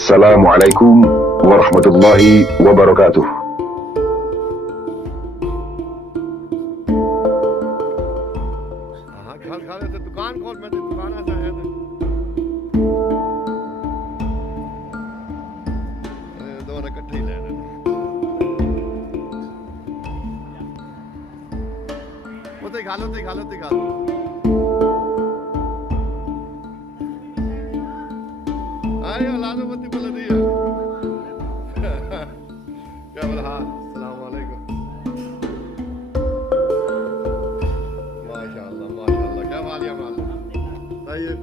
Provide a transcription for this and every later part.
अस्सलामु अलैकुम वरहमतुल्लाहि वबरकातुह। दुकान खोल, मैं दुकान से आया था। दोनों इकट्ठे ही लेने वो तो खा लो आए औलादों बत्ती बोल दी है। क्या बोला? हाँ, अस्सलाम वालेकुम। माशाल्लाह क्या हाल है? माल सही है।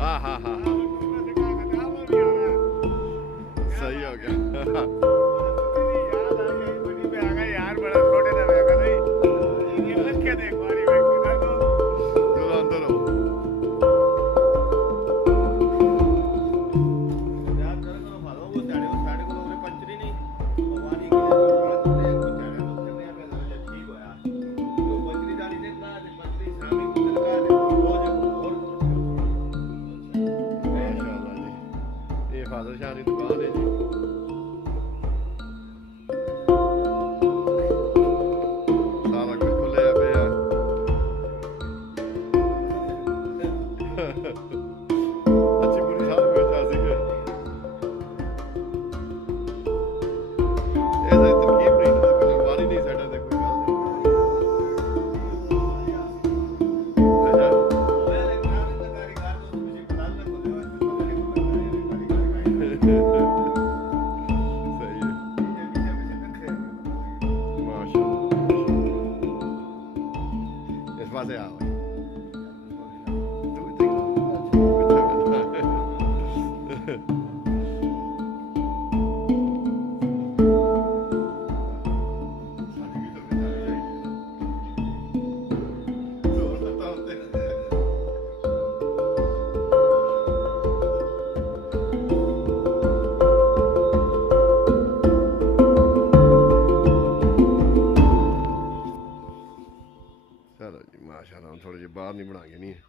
हाँ सही हो गया। यार बड़ा छोटे फादर शाह की दुकान है जी। सारा कुछ खुले पे अच्छी बुरी साल में ऐसी है। ऐसा तरकीब नहीं ना, कुछ हमारी नहीं सेट है। देखो से चलो जी माशाल्लाह, थोड़े जे बाहर नहीं बनाएंगे नहीं है।